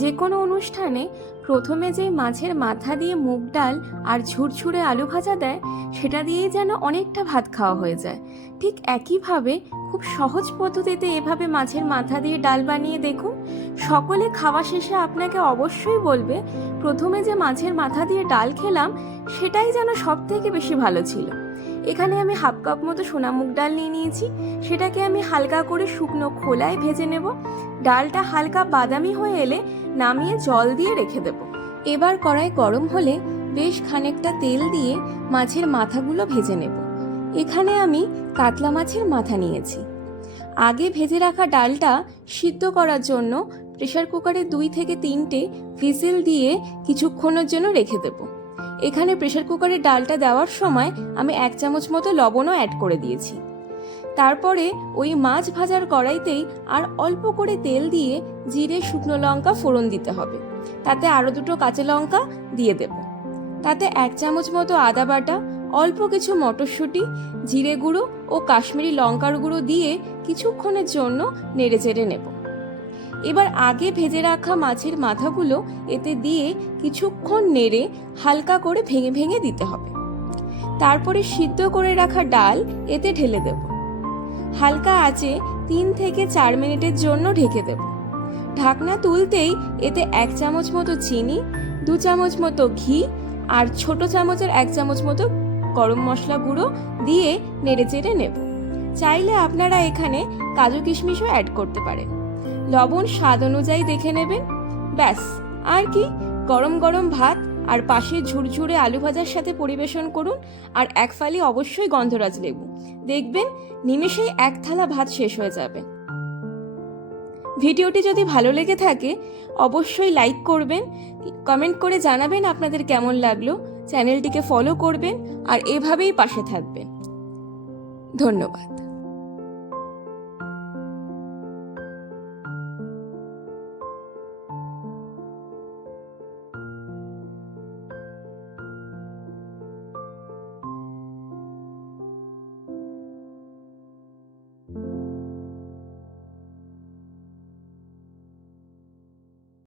যে কোনো অনুষ্ঠানে প্রথমে যে মাছের মাথা দিয়ে মুগ ডাল আর ঝুরঝুরে আলু ভাজা দেয়, সেটা দিয়েই যেন অনেকটা ভাত খাওয়া হয়ে যায়। ঠিক একইভাবে খুব সহজ পদ্ধতিতে এভাবে মাছের মাথা দিয়ে ডাল বানিয়ে দেখুন। সকলে খাওয়া শেষে আপনাকে অবশ্যই বলবে, প্রথমে যে মাছের মাথা দিয়ে ডাল খেলাম সেটাই যেন সব থেকে বেশি ভালো ছিল। এখানে আমি হাফ কাপ মতো সোনা মুগ ডাল নিয়ে নিয়েছি। সেটাকে আমি হালকা করে শুকনো খোলায় ভেজে নেব। ডালটা হালকা বাদামি হয়ে এলে নামিয়ে জল দিয়ে রেখে দেব। এবার কড়াই গরম হলে বেশ খানিকটা তেল দিয়ে মাছের মাথাগুলো ভেজে নেব। এখানে আমি কাতলা মাছের মাথা নিয়েছি। আগে ভেজে রাখা ডালটা সিদ্ধ করার জন্য প্রেসার কুকারে 2 থেকে 3টে হুইসেল দিয়ে কিছুক্ষণের জন্য রেখে দেব। এখানে প্রেসার কুকারে ডালটা দেওয়ার সময় আমি 1 চামচ মতো লবণও অ্যাড করে দিয়েছি। তারপরে ওই মাছ ভাজার কড়াইতেই আর অল্প করে তেল দিয়ে জিরে শুকনো লঙ্কা ফোড়ন দিতে হবে। তাতে আরও 2টো কাঁচা লঙ্কা দিয়ে দেব। তাতে 1 চামচ মতো আদা বাটা, অল্প কিছু মটরশুঁটি, জিরে গুঁড়ো ও কাশ্মীরি লঙ্কার গুঁড়ো দিয়ে কিছুক্ষণের জন্য নেড়ে চেড়ে নেব। এবার আগে ভেজে রাখা মাছের মাথাগুলো এতে দিয়ে কিছুক্ষণ নেড়ে হালকা করে ভেঙে ভেঙে দিতে হবে। তারপরে সিদ্ধ করে রাখা ডাল এতে ঢেলে দেব। হালকা আঁচে 3 থেকে 4 মিনিটের জন্য ঢেকে দেব। ঢাকনা তুলতেই এতে 1 চামচ মতো চিনি, 2 চামচ মতো ঘি আর ছোট চামচের 1 চামচ মতো গরম মশলা গুঁড়ো দিয়ে নেড়ে চেড়ে নেব। চাইলে আপনারা এখানে কাজু কিশমিশও অ্যাড করতে পারেন। লবণ স্বাদ অনুযায়ী দেখে নেবেন। ব্যাস, আর কি, গরম গরম ভাত আর পাশে ঝুরঝুরে আলু ভাজার সাথে পরিবেশন করুন। আর 1 ফালি অবশ্যই গন্ধরাজ লেবু। দেখবেন নিমেষেই 1 থালা ভাত শেষ হয়ে যাবে। ভিডিওটি যদি ভালো লেগে থাকে অবশ্যই লাইক করবেন, কমেন্ট করে জানাবেন আপনাদের কেমন লাগলো। চ্যানেলটিকে ফলো করবেন আর এভাবেই পাশে থাকবেন। ধন্যবাদ।